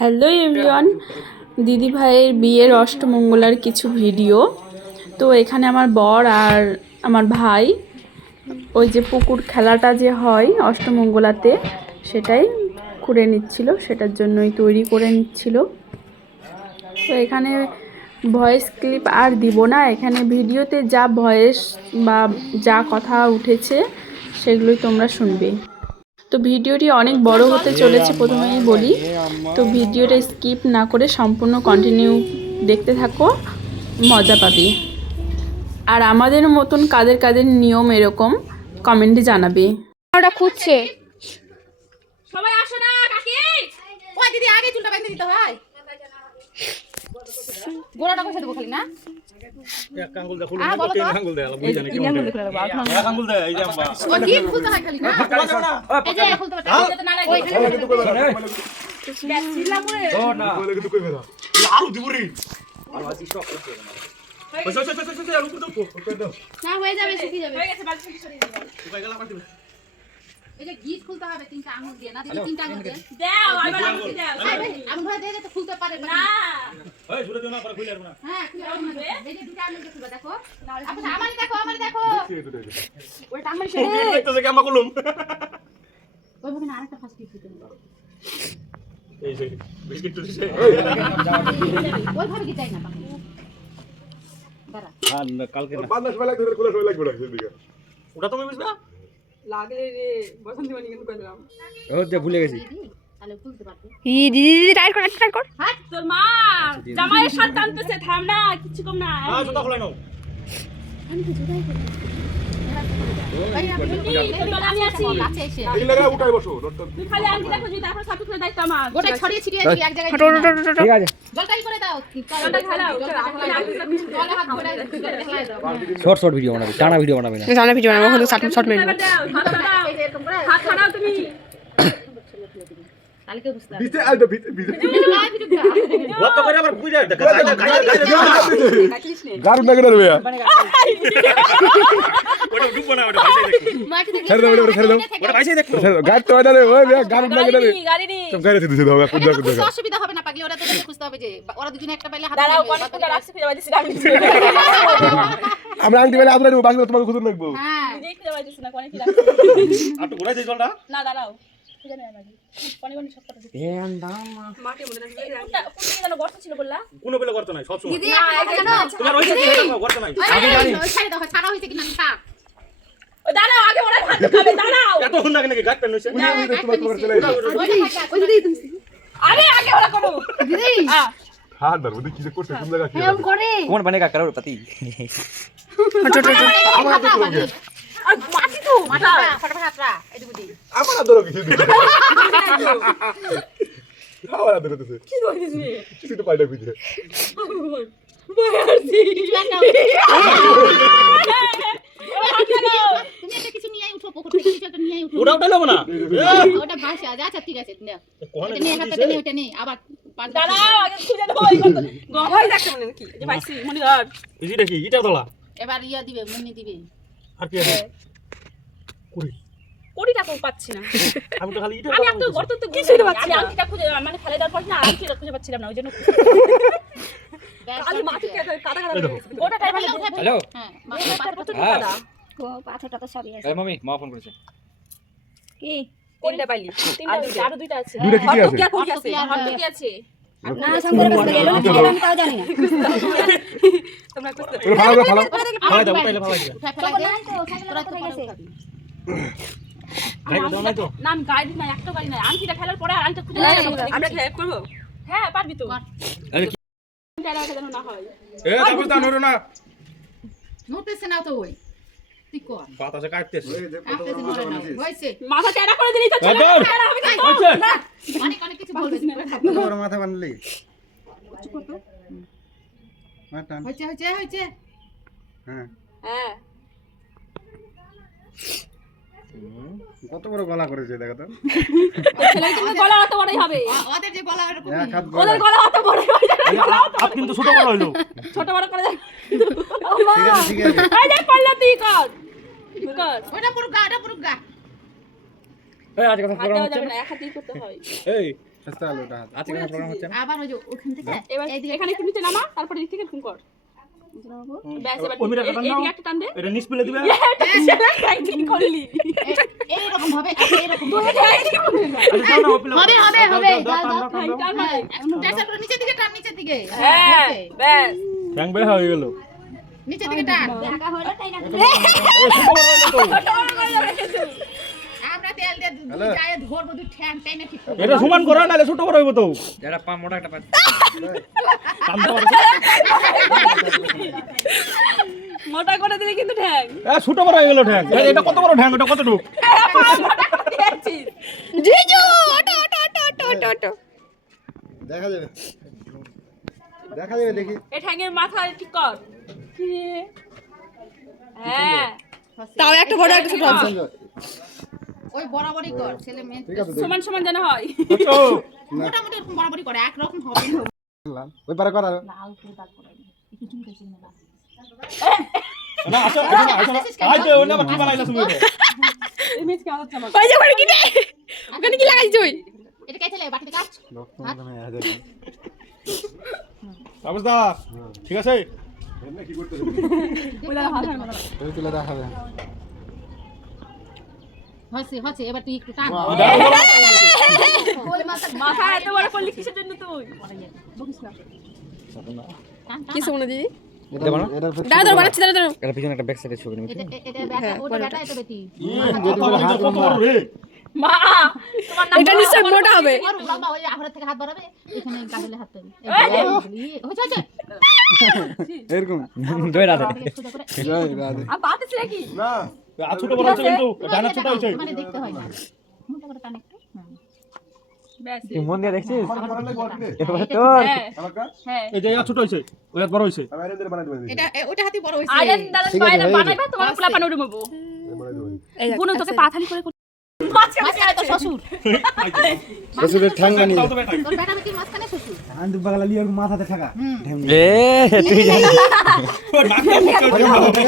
Hello everyone, দিদি ভাইয়ের বিয়ের অষ্টমঙ্গলার কিছু ভিডিও। তো এখানে আমার বর আর আমার ভাই ওই যে পুকুর খেলাটা যে হয় অষ্টমঙ্গলাতে সেটাই করে নিচ্ছিল, সেটার জন্যই তৈরি করে নিচ্ছিল। তো এখানে ভয়েস ক্লিপ আর দিব না, এখানে ভিডিওতে যা ভয়েস বা যা কথা উঠেছে সেগুলোই তোমরা শুনবে। তো ভিডিওটি অনেক বড় হতে চলেছে, প্রথমেই বলি। তো ভিডিওটা স্কিপ না করে সম্পূর্ণ কন্টিনিউ দেখতে থাকো, মজা পাবে। আর আমাদের মতন কাদের কাদের নিয়ম এরকম কমেন্টে জানাবে। ওটা খুঁজছে। সবাই আসো না কাকি। ওই দিদি আগে চুলটা বেঁধে দিতে হয়। গোড়াটা কইছে দেবো খালি না। এক আঙ্গুল দে, খুলুন না, তিন আঙ্গুল দে, আলা বুঝ জানি কি হবে। এক আঙ্গুল দে, এই যে আম্মা। ও কি খুলতে হয় খালি না। এই যে খুলতে পারে যাতে না লাগে। ওই খালি কিন্তু কই বেরা। ছিলাম ওই। ও না, কইলে কিন্তু কই বেরা। আলু দিবুরি। আলু আজি স্টক করতে না। ওই আলু করে দাও। না হয়ে যাবে, শুকিয়ে যাবে। হয়ে গেছে, বালতি থেকে সরিয়ে দাও। শুকাই গেল আমার দিবে। এই যে গিট খুলতে হবে তিনটা আঙুল দিয়ে, না দিদি তিনটা আঙুল দিয়ে। দাও আবার আঙুল দাও। আমি ভয় দিয়ে তো খুলতে পারে না। ওই ছুড়ে দিও না, পরে খুলে আসবো না। হ্যাঁ খুলে আসবে। এই যে দুটো আঙুল দিয়ে খুলবা, দেখো। আপনি আমারই দেখো, আমারই দেখো। ওইটা আমার ও কি দেখতেছে কি আম্মা কলম। ওই ভাবে না আরেকটা ফাস্ট খুলতে হবে। এই যে বিস্কিট তো দিছে। ওই ভাবে কি চাই না বাবা। দাঁড়া। আর কালকে না। বাদলা সময় লাগবে, খোলা সময় লাগবে না সেদিকে। ওটা তুমি বুঝবা? লাগলে রে বসন্ত মানি কিন্তু কইলাম। ও যে ভুলে গেছি। তাহলে খুলতে পারবে। ই দিদি টাইট কর। হ্যাঁ তোর মা জামাইয়ের সাথে টানতেছে, থাম না, কিছু কম না। হ্যাঁ, জুতা খোলাই নাও। ভাই আমি আছি কাছে এসে এই লাগা উঠাই বসো লটটা। তুই খালি আঙ্গুলটা খুঁজি, তারপর সব কিছু দায়িত্ব আমার। গোটা ছড়িয়ে ছিটিয়ে দিবি এক জায়গায়। ঠিক আছে। জলটাই করে দাও। জলটা খালাও, জলটা জলে হাত ধরে ফেলাই দাও। শর্ট ভিডিও বানাবে, টানা ভিডিও বানাবে না। জানা ভিডিও বানাবো, হলো শর্ট মেনু। হাত ছাড়াও তুমি। তাহলে কেউ বুঝতে পারবে ভিতে আইতো ভিতে ভিতে। কত করে আবার বুঝা দেখা যায় না, গাইয়া গারু না কেন রে? ওটা ডুবো না, ওটা ভাইসাই দেখো। মাটি থেকে ছেড়ে দাও, ছেড়ে দাও। ওটা ভাইসাই দেখো। গাড়ি তো আইনা রে, ওই গারু না কেন রে? গাড়ি নি। সব গাড়ি দিতে দাও, কুদা কুদা। খুঁজতে অসুবিধা হবে না, পাগলি ওরা তো খুঁজতে হবে যে ওরা দুজনে একটা পাইলে হাত দাঁড়াও, ধরবে। অনেক টাকা রাখছি, খুঁজে পাইতেছি না আমি। আমরা আংটি বেলা আদরা দেব, বাকি তোমাকে খুদুন লাগবো। হ্যাঁ নিজেই খুঁজে পাইতেছি না, কোনে কি রাখছি। আর তো ঘুরাই দিই জলটা। না দাঁড়াও, খুঁজে নেই আমাকে। কোনে কোনে সব কথা দিচ্ছি। মাকে মনে রাখবে। কোনটা যেন গর্ত ছিল বললা? কোনো বেলা করতে নাই, সব সময়। দিদি একটা জানো তোমার ওই সাথে এটা করতে নাই। আগে জানি ছাড়ি দাও, ছাড়া হইছে কিনা থাক। ও দাঁড়াও, আগে ওরা হাত খাবে, দাঁড়াও। এত হুন নাকি গাট পেন হইছে। তোমার চলে আইছো। ওই দিদি তুমি আরে আগে ওরা করো। দিদি হাত ধর, ওদি কি যে করছে কোন জায়গা কি? এরকম করে कौन बनेगा करोड़पति? আমার তো করবে। আর মাটি তো মাথা ফটাফট হাতরা এদিকে দিদি আমার ধরো কি দিতে। আমার ধরো তো। কি কইছিস রে? কিছু তো পাইলা ভিতরে। তুমি একটা কিছু নিয়ে উঠো, পকেট থেকে কিছু একটা নিয়ে উঠো। ওটা উঠাইলাম না। ওটা ভাষা আচ্ছা ঠিক আছে নাও। কোনে এটা নিয়ে হাতটা নিয়ে ওটা নিয়ে আবার পাঁচ দাঁড়াও, আগে খুঁজে দাও এই কত। গহই দেখতে মনে নাকি? যে পাইছি মনে কর। ইজি দেখি এটা তোলা। এবার ইয়া দিবে মুন্নি দিবে। আর কি আছে? কুড়ি। কোটিটা কো পাচ্ছি না। আমি তো খালি এটা আমি একটা গর্ত তো কিছুই পাচ্ছি না। আমি আংটিটা খুঁজে মানে ফেলে দেওয়ার পর না আংটিটা খুঁজে পাচ্ছিলাম না, ওইজন্য খালি মাটি কাটা কাটা গোটা টাইম উঠাবে উঠাবে हेलो হ্যাঁ পাথর পাথর হ্যাঁ। কাটা। পাথরটা তো সবই আছে। ए मम्मी मां फोन করেছে। কি তিনটা পাইলি, তিনটা আরো দুইটা আছে। দুইটা কি কি আছে? কি আছে? হট কি আছে? না শঙ্কর কাছে গেল না, আমি তাও জানি না। তোমরা বুঝতে ওরে ভালো করে ভালো। ফালাই দাও, উঠাইলে ফালাই দিও। উঠায় ফেলাই দে নাই তো সাইকেল কোথায় গেছে? গাইড দাও নাই তো। না আমি গাড়ি নাই, একটা গাড়ি নাই। আংটিটা ফেলার পরে আংটিটা খুঁজে আমরা কি হেল্প করব? হ্যাঁ পারবি তো। আরে কি? টাকা যেন না হয়। এ তারপর তা নরো না। নড়তেছে না তো ওই তুই কর বাতাসে কাটতেছে। কাটতেছে নড়ে না হইছে মাথা টেরা করে দিলি তো ছেলে। বাবা! টেরা হবে কি? হইছে? অনেক অনেক কিছু বলবে তোর মাথা বানলি হইছে হইছে হইছে হ্যাঁ হ্যাঁ কত বড় গলা করেছে দেখো তো ছেলে কিন্তু গলা অত বড়ই হবে। ওদের যে বলা এরকম এক হাত ওদের গলা অত বড় হয়ে যাবে। আপ কিন্তু ছোট বড় হইলো। ছোট বড় করে দেখ। ঠিক আছে এই যে পারলা তুই কর। কর। ওটা পুরো গা এই আজ কথা হাত দেওয়া যাবে না, এক হাতেই করতে হয়। এই সস্তা আলু এটা হাতে আজকে কোনো প্রোগ্রাম হচ্ছে না আবার ওই যে ওখান থেকে এবার এইদিকে এখানে একটু নিচে নামা, তারপরে এদিক থেকে ফোন কর। ব্যাস, এবার ওই মিরাটা টান দাও। এইদিকে একটা টান দে। এটা নিচ পেলে দিবে। কি করলি? এইরকম হবে এইরকম হবে আচ্ছা যাও না, ওই পেলে হবে হবে হবে দাও দাও টান মার। প্রেসার করে নিচের দিকে টান নিচের দিকে হ্যাঁ, ব্যাস। ব্যাং বে হয়ে গেল। নিচের দিকে টান ঢাকা হলো তাই না আমরা তেল দিয়ে গায়ে ধরবো দুই ঠ্যাং টাইমে ঠিক করব এটা সমান করো নালে ছোট বড় হইব তো। যারা পা মোটা একটা পা টান দাও। মোটা করে দিলে কিন্তু ঠ্যাং। ছোট বড় হয়ে গেল ঠ্যাং। এটা কত বড় ঠ্যাং, এটা কতটুক? জিজু ওটো ওটো ওটো ওটো ওটো। দেখা যাবে দেখা যাবে দেখি এই ঠ্যাঙের মাথা ঠিক কর। কি রে? হ্যাঁ। তাও একটা বড় একটা ছোট আছে। ওই বরাবরই কর ছেলে মেয়ে ঠিক আছে সমান সমান যেন হয়। মোটামুটি এরকম বরাবরই করে একরকম হবে না দেখলাম ওই পারে করা লাল করে দাগ করে একটু চুল কেটে না না আসো আসো আসো। আইতে ওই না কি বানাইলা তুমি এটা? এই মেজ কে আলাদা চামচ। ওই যে ওখানে কি রে? ওখানে কি লাগাইছ তুই? এটা কে ছেলে বাটিতে কাট অবস্থা ঠিক আছে? কি করতেছ? ওলা হাত হাত মারা। ওই তুলে দেখাবে হচ্ছে হচ্ছে এবার তুই একটু টান ওই মাথা মাথা এত বড় করলি কিসের জন্য তুই? বকিস না। টান কি শুনো দিদি? এটা এটা দাঁড়া দাঁড়া বানাচ্ছি দাঁড়া দাঁড়া। এটা পিছনে একটা ব্যাক সাইডে ছবি নিবি এটা বেটা ওটা বেটা এটা বেটি কত বড় রে? মা তোমার নাম এটা নিশ্চয় মোটা হবে। আর বাবা ওই আহরের থেকে হাত বাড়াবে এখানে গালে হাত দেবে হচ্ছে হচ্ছে এরকম দুই রাতে আর বাতে ছিল কি? না আর ছোট বড় হচ্ছে কিন্তু ডানা ছোট হইছে। মানে দেখতে হয় না মোটা করে টান একটু ব্যাস। তুই মন দিয়ে দেখছিস আমার বানালে বল দিতে এবার তোর হ্যাঁ আমাকে হ্যাঁ। এই যে আর ছোট হইছে, ওই আর বড় হইছে। আমি আইনের বানাই দেব এটা ওটা হাতি বড় হইছে আরে দাদা বাইরে বানাইবা তোমার পোলা পানি উড়ে মবো। বানাই দেব বুনো তোকে পাথানি করে মাঝখানে তো শ্বশুর শ্বশুরের ঠ্যাং বানিয়ে তাও তো বেটা। তোর বেটা বেটির মাঝখানে শ্বশুর আন্দু বাগালা লিয়ার মাথাতে ঠাকা এ তুই জানিস ওই নাকটা মুখে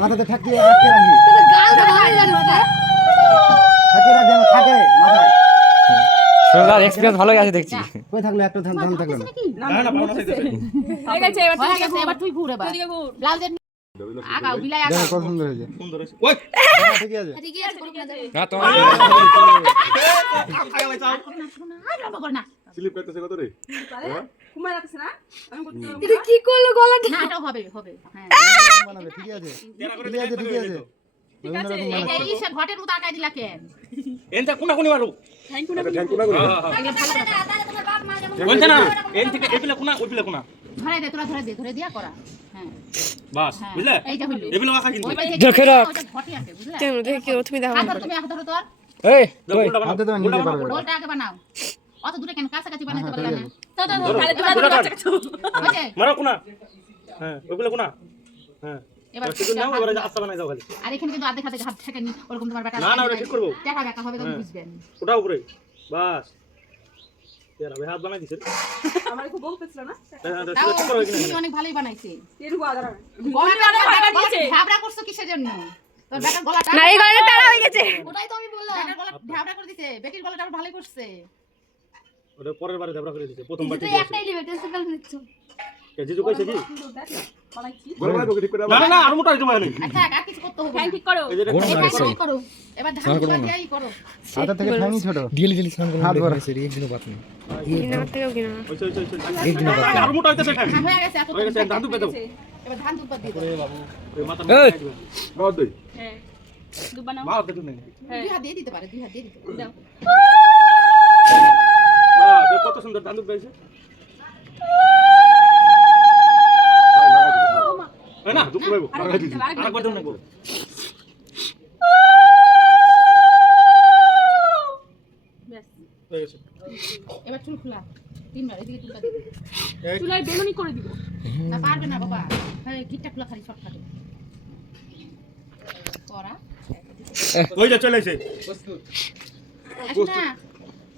মাথাতে ঠাকিয়ে আটকে রাখি গাল ধরে জানো না ঠাকিয়ে রাখ যেন থাকে মাথায় সোনার এক্সপেরিয়েন্স ভালোই আছে দেখছি কই থাকলো একটা ধান ধান থাকলো না না না পাওনা চাইতেছে। হয়ে গেছে এবার হয়ে গেছে এবার তুই ঘুরে এবার তুই ঘুর। ব্লাউজের আগাও বিলাই দেখো আগাও কত সুন্দর হয়েছে সুন্দর হইছে। ওই ঠিকই আছে ঠিকই আছে ঠিক আছে। না তোমার আগালাই চাও। আর লম্বা কর না স্লিপ করতেছে কত রে? ঘুমায় রাখছ না? আমি করতে এটা কি করলো গলাটা না এটাও হবে হবে হ্যাঁ বানাবে ঠিকই আছে তেরা করে ঠিকই আছে ঠিকই আছে ঠিক আছে। এই যে ইসে ঘটের মতো আঁকাই দিলা কেন এনটা কোনা কোনি মারো। থ্যাংক ইউ না। এটা ঠ্যাং কোনা করে এগুলো ভালো কথা বলছ না এন থেকে এই পিলা কোনা ওই পিলা কোনা। ধরে দে তোরা ধরে দিয়া করা হ্যাঁ বাস হ্যাঁ। বুঝলে? এইটা হইলো এই পিলা আঁকা কিন্তু। ওই পাশে দেখে রাখ। ওটা ঘটে আছে বুঝলা কেন দেখি তুমি দেখো। হাত ধরো তুমি হাত ধরো তোর এই তুই হাতে তো নিজে পারবে গোলটা আগে বানাও অত দূরে কেন কাছাকাছি বানাইতে পারলা না তো তাহলে তুমি বাচ্চা কাচ্চা। হয়েছে মারো কোনা। হ্যাঁ ওই পিলা কোনা। হ্যাঁ এবার শুধু নাও এবারে আস্তা বানাই যাও খালি। আর এখানে কিন্তু আধে খাতে হাত ঠেকানি ওরকম তোমার বেটা না না ওটা ঠিক করব। দেখা দেখা হবে তখন বুঝবেন ওটা উপরে বাস তেরা ভাই হাত বানাই দিছে। আমার খুব বলতেছিল না? হ্যাঁ তাও ঠিক করো কিনা। তুমি অনেক ভালোই বানাইছে এর গো আদার। গলাটা ভাড়া দিয়েছে। ঝাবড়া করছো কিসের জন্য তোর বেটার গলাটা না এই গলাটা টাড়া হয়ে গেছে। ওটাই তো আমি বললাম বেটার গলা ঝাবড়া করে দিছে বেটির গলাটা আবার ভালোই করছে ওটা পরের বারে দেবরা করে দিছে প্রথমবার ঠিক তুই আছে। একটাই লিবে টেনশন নিচ্ছ কে জিজু কইছে কি? বানাইছি। বড় বানাই ঠিক করে না না না আর মোটা হইছে মানে। আচ্ছা আর কিছু করতে হবে থ্যাংক না ঠিক করো। এই যে গোল এবার মারছে কি করো এবার ধান দিয়াই করো হাতের থেকে ঠ্যাংই ছোট ডিলি ডিলি সাউন্ড হাত করে ভরা। দেখছিস এক দিনও বাত নেই হইছে হইছে হইছে। এক দিনও বাত আর মোটা হইতেছে কেন? হয়ে গেছে এত হয়ে গেছে দাদু পেতো। এবার ধান দুধ দিয়ে দাও ওই মাথা এই! বাদ দে হ্যাঁ। দুধ বানাও। মার দেখুন না। দুই হাত দিয়ে দিতে পারে দুই হাত দিয়ে দিতে পারে দাও। বাহ এ কত সুন্দর দাদু পেয়েছে। হয় না? দুপুরে লাগাই দিছি আর কত না গো। ব্যাস। হয়ে গেছে। এবার চুল খোলা তিনবার এদিকে চুলটা দিবে চুলায় বেলুনি করে দিব। না পারবে না বাবা হ্যাঁ গিটটা খোলা খালি শর্টকাটে করা ওই যে চলে এসে। আসো না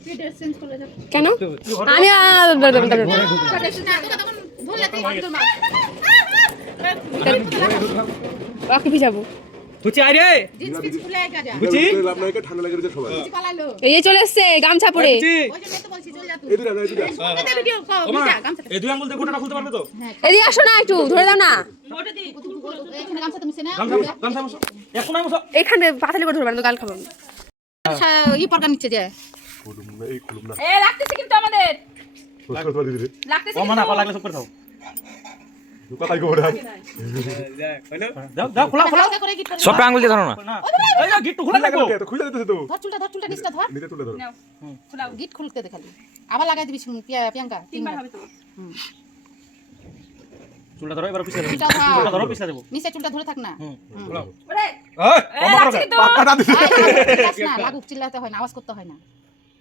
তুই ড্রেস চেঞ্জ করে যা কেন? আমি তখন ভুললে তুই একদম বাকি পিছাবো। বুঝছি আরে জিন্স পিস খুলে আয় কাজা বুঝছি লাভ নাই ঠান্ডা লাগে রয়েছে সবাই পালালো এই চলে এসছে গামছা পরে ওই জন্য তো বলছি চলে যা তুই এই দিন এই দিন এটা ভিডিও কও ভিডিও গামছা এই দুই আঙ্গুল দিয়ে গোটাটা খুলতে পারবে তো? এদিকে আসো না একটু ধরে দাও না এখানে গামছা তুমি সেনা গামছা মশো এখন আমি মশো এখানে পাতালি করে ধরবে না তো গাল খাবো ই পরকা নিচে যায় খুলুম না এই খুলুম না এ লাগতেছে কিন্তু আমাদের বুঝতে পারি দিদি লাগতেছে ও মানা কল লাগলে সব করে দাও কথাই কো ওরা দাও দাও খোলা খোলা করে গিট করে সব আঙ্গুল দিয়ে ধরো না না এই যে গিট্টু খোলা লাগবে তো খুলে দিতেছে তো ধর চুলটা নিচটা ধর নিতে তুলে ধরো গিট খুলতে দে খালি আবার লাগাই দিবি প্রিয়াঙ্কা তিনবার হবে তো চুলটা ধরো এবার পিছে দেবো চুলটা চুলটা ধর ধরো পিছে দেবো নিচে চুলটা ধরে থাক না খোলাও ওরে এই কম করো পাকা দিছে না লাগুক চিল্লাতে হয় না আওয়াজ করতে হয় না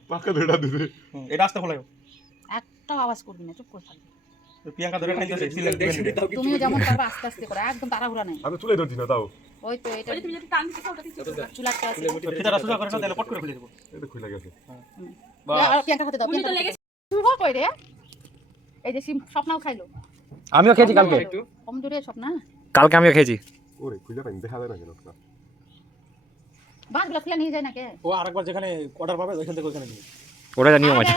পাকা ধরে দিছে এটা আসতে খোলাও একটাও আওয়াজ করবি না চুপ করে থাকবি প্রিয়াঙ্কা ধরে খাইতেছে সিলেক্ট দেখি তুমিও যেমন পারবা আস্তে আস্তে করে একদম তাড়াহুড়া নাই আমি তুলে ধরছি না তাও ওই তো এটা তুমি যদি টান দিতে ওটা দিতে চুলাটা আছে ফিতাটা সোজা করে না তাহলে পট করে খুলে দেবো এটা খুলে গেছে প্রিয়াঙ্কা হতে দাও তুমি তো প্রিয়াঙ্কা লেগেছে শুভ কই রে এই যে স্বপ্নাও খাইলো আমিও খেয়েছি কালকে কম দূরে স্বপ্না কালকে আমিও খেয়েছি ওরে খুলে পাইনি দেখা যায় না কেন না বাসগুলো খুলে নিয়ে যায় না কে ও আরেকবার যেখানে অর্ডার পাবে ওইখান থেকে ওইখানে দিবে ওটা নিয়ম আছে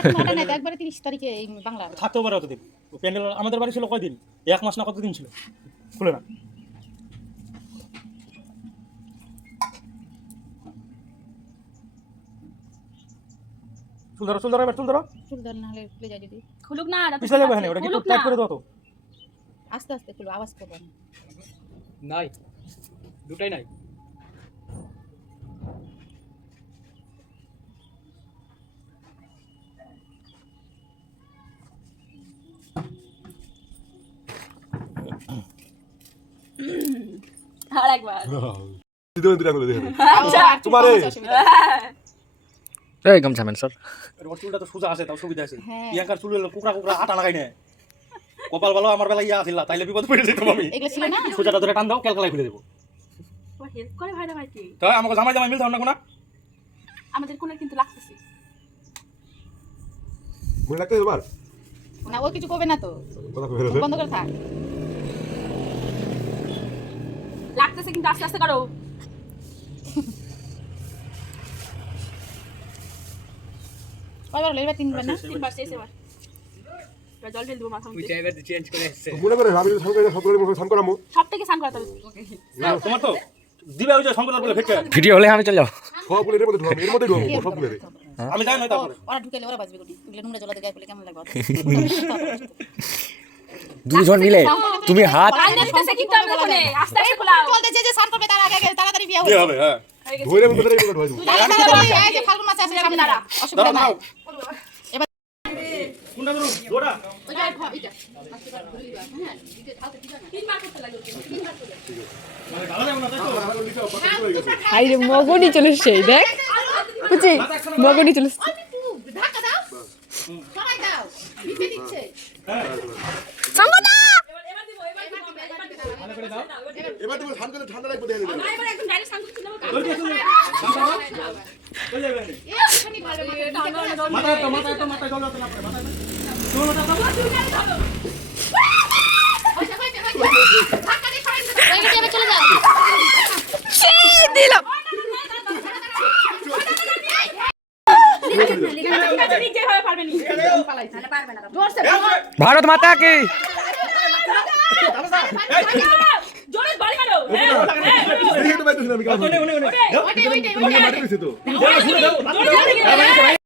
একবারে 30 তারিখে এই বাংলার থাকতেও পারে অতদিন প্যান্ডেল আমাদের বাড়ি ছিল কয়দিন 1 মাস না কতদিন ছিল খুলে না চুল ধরো এবার চুল ধরো চুল ধর না হলে খুলে যায় যদি খুলুক না পিছলে যাবে ওটা কি টাইট করে দাও তো আস্তে আস্তে খুলো আওয়াজ করবে না নাই দুটাই নাই আরেকবার দিদি দিদি আঙ্গুলে দেখে আচ্ছা তোমারে। এই গামছা মেন স্যার ওর চুলটা তো সোজা আছে তাও সুবিধা আছে হ্যাঁ। প্রিয়াঙ্কার চুল কুকরা কুকরা আটা লাগাই না কপাল ভালো আমার বেলা ইয়া আছিল তাইলে বিপদ পড়ে যেতাম আমি এগুলো ছিল না সোজাটা ধরে টান দাও ক্যালকালাই খুলে দেবো ও হেল্প করে ভাইরা ভাই কি তাই আমাকে জামাই জামাই মিলতাম না কোনা আমাদের কোনে কিন্তু লাগতেছে মনে লাগতে তোমার না ও কিছু করবে না তো কথা কই রয়েছে বন্ধ করে থাক লাগতেছে কিন্তু আস্তে আস্তে করো কয়বার হলো এবার তিনবার না তিনবার শেষ এবার এবার জল ঢেলে দেবো মাথা মধ্যে চেঞ্জ করে এসেছে মনে করে আমি সান করে সব করে সান করামু সব থেকে স্নান করাতে হবে ওকে না তোমার তো দিবে ওই যে সংকটার বলে ফেটে ভিডিও হলে আমি চলে যাও সব বলে এর মধ্যে ঢোকাম এর মধ্যে ঢোকাম সব বলে আমি যাই না তারপরে ওরা ঢুকেলে ওরা বাজবে গুলি এগুলো নোংরা জলাতে গায়ে পড়লে কেমন লাগবে দুজন মিলে তুমি হাত আর দেখতেছে কিন্তু আমাদের কোনে আস্তে আস্তে খোলাও চলতে যে সান করবে তার আগে আগে তাড়াতাড়ি বিয়ে কি হবে হবে হ্যাঁ ধরে মধ্যে ধরে ঢোকাই দেব এই যে ফাল্গুন মাসে আছে সামনে দাঁড়া অসুবিধা দাঁড়াও নাই দাঁড়াও কোনটা ধরো গোড়া ওই যে এটা আজকে ঘুরি দিবা হ্যাঁ দিতে থাকতে দিবা না তিনবার করতে লাগবে তিনবার করে মানে গালা যাবে না তাই তো আইরে মগনি চলে সেই দেখ বুঝি মগনি চলে ধাক্কা দাও সরাই দাও দিতে দিচ্ছে সঙ্গনা এবার তুমি সান করে ঠান্ডা লাগবে দেখে দিবে এবার একদম ডাইরেক্ট সান করতে দেবো চল চল চল যাবে এখানে ভালো মাথা তো মাথা জল যাতে না পড়ে মাথা চল মাথা ধাক্কা দিয়ে সরাই দাও এই যে চলে যাও দিলাম ভারত মাতা কি জোরে বাড়ি মারো এই তো বাইতে আমি কাজ ওইটাই ওইটাই মাটি দিছে তো জোরে